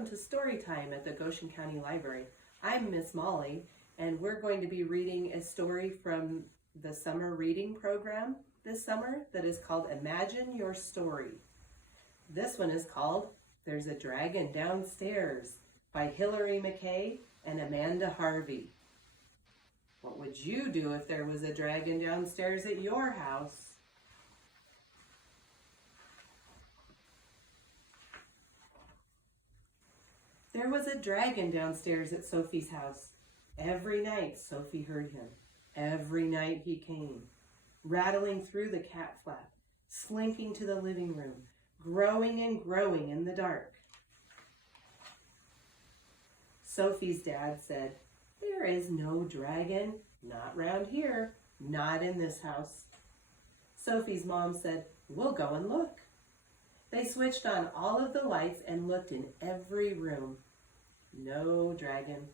welcome to Storytime at the Goshen County Library. I'm Miss Molly, and we're going to be reading a story from the summer reading program this summer that is called Imagine Your Story. This one is called There's a Dragon Downstairs by Hilary McKay and Amanda Harvey. What would you do if there was a dragon downstairs at your house? There was a dragon downstairs at Sophie's house. Every night Sophie heard him. Every night he came, rattling through the cat flap, slinking to the living room, growing and growing in the dark. Sophie's dad said, "There is no dragon, not round here, not in this house." Sophie's mom said, "We'll go and look." They switched on all of the lights and looked in every room. No dragon.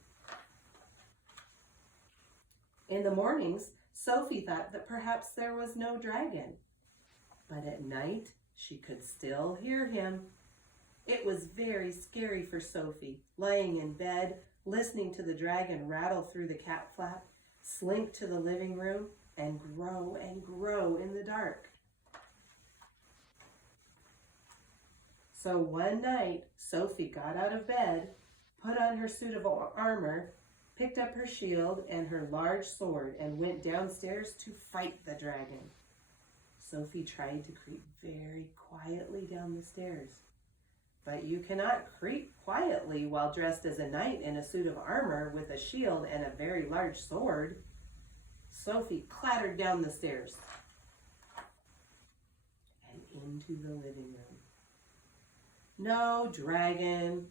In the mornings, Sophie thought that perhaps there was no dragon. But at night, she could still hear him. It was very scary for Sophie, lying in bed, listening to the dragon rattle through the cat flap, slink to the living room, and grow in the dark. So one night, Sophie got out of bed, put on her suit of armor, picked up her shield and her large sword, and went downstairs to fight the dragon. Sophie tried to creep very quietly down the stairs. But you cannot creep quietly while dressed as a knight in a suit of armor with a shield and a very large sword. Sophie clattered down the stairs and into the living room. No dragon.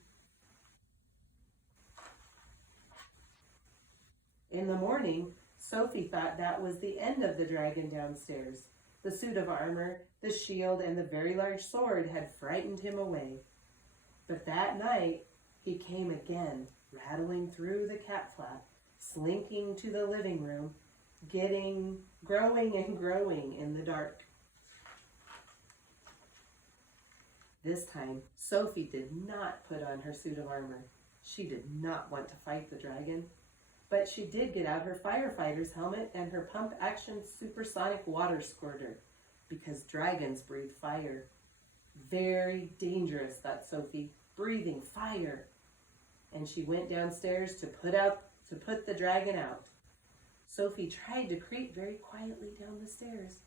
In the morning, Sophie thought that was the end of the dragon downstairs. The suit of armor, the shield, and the very large sword had frightened him away. But that night, he came again, rattling through the cat flap, slinking to the living room, growing and growing in the dark. This time, Sophie did not put on her suit of armor. She did not want to fight the dragon, but she did get out her firefighter's helmet and her pump-action supersonic water squirter, because dragons breathe fire. Very dangerous, thought Sophie, breathing fire. And she went downstairs to put the dragon out. Sophie tried to creep very quietly down the stairs,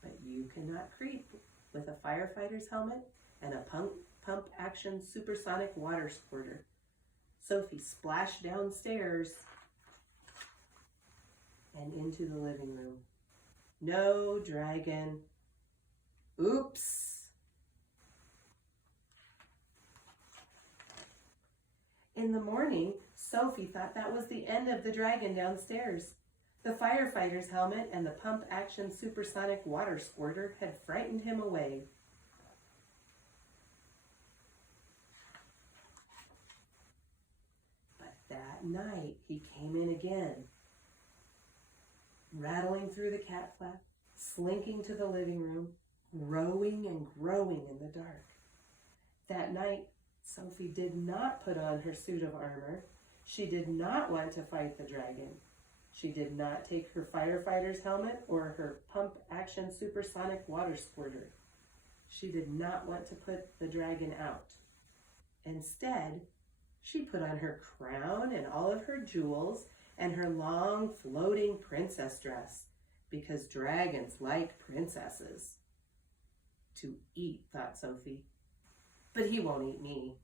but you cannot creep with a firefighter's helmet and a pump-action supersonic water squirter. Sophie splashed downstairs and into the living room. No dragon. Oops. In the morning, Sophie thought that was the end of the dragon downstairs. The firefighter's helmet and the pump-action supersonic water squirter had frightened him away. But that night, he came in again, rattling through the cat flap, slinking to the living room, growing and growing in the dark. That night, Sophie did not put on her suit of armor. She did not want to fight the dragon. She did not take her firefighter's helmet or her pump-action supersonic water squirter. She did not want to put the dragon out. Instead, she put on her crown and all of her jewels and her long floating princess dress, because dragons like princesses. To eat, thought Sophie, but he won't eat me.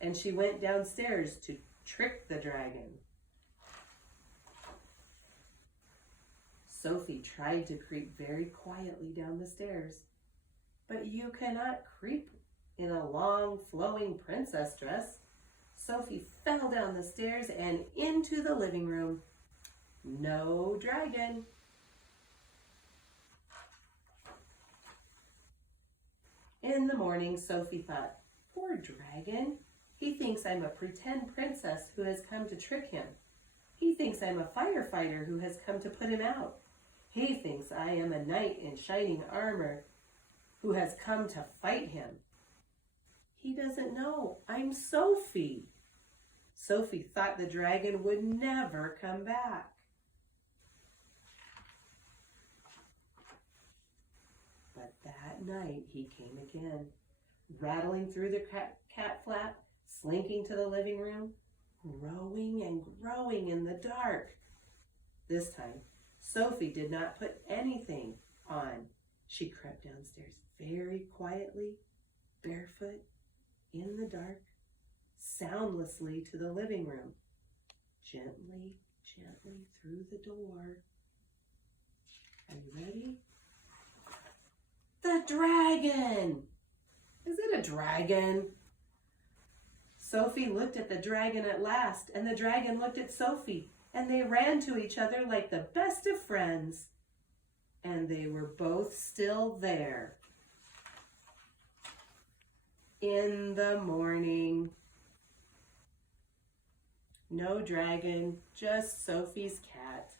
And she went downstairs to trick the dragon. Sophie tried to creep very quietly down the stairs, but you cannot creep in a long flowing princess dress. Sophie fell down the stairs and into the living room. No dragon. In the morning, Sophie thought, "Poor dragon. He thinks I'm a pretend princess who has come to trick him. He thinks I'm a firefighter who has come to put him out. He thinks I am a knight in shining armor who has come to fight him. He He doesn't know. I'm Sophie. Sophie thought the dragon would never come back. But that night he came again, rattling through the cat flap, slinking to the living room, growing and growing in the dark. This time, Sophie did not put anything on. She crept downstairs very quietly, barefoot, in the dark, soundlessly to the living room, gently, gently through the door. Are you ready? The dragon! Is it a dragon? Sophie looked at the dragon at last, and the dragon looked at Sophie, and they ran to each other like the best of friends. And they were both still there. In the morning. No dragon, just Sophie's cat.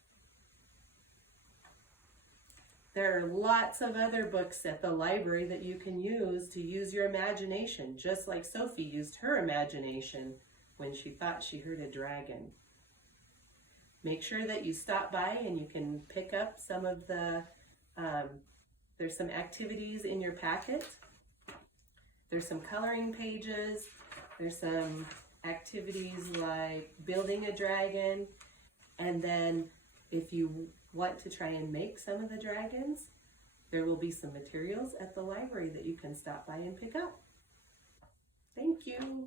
There are lots of other books at the library that you can use your imagination, just like Sophie used her imagination when she thought she heard a dragon. Make sure that you stop by and you can pick up some of the, there's some activities in your packet. There's some coloring pages. There's some activities like building a dragon. And then if you want to try and make some of the dragons, there will be some materials at the library that you can stop by and pick up. Thank you.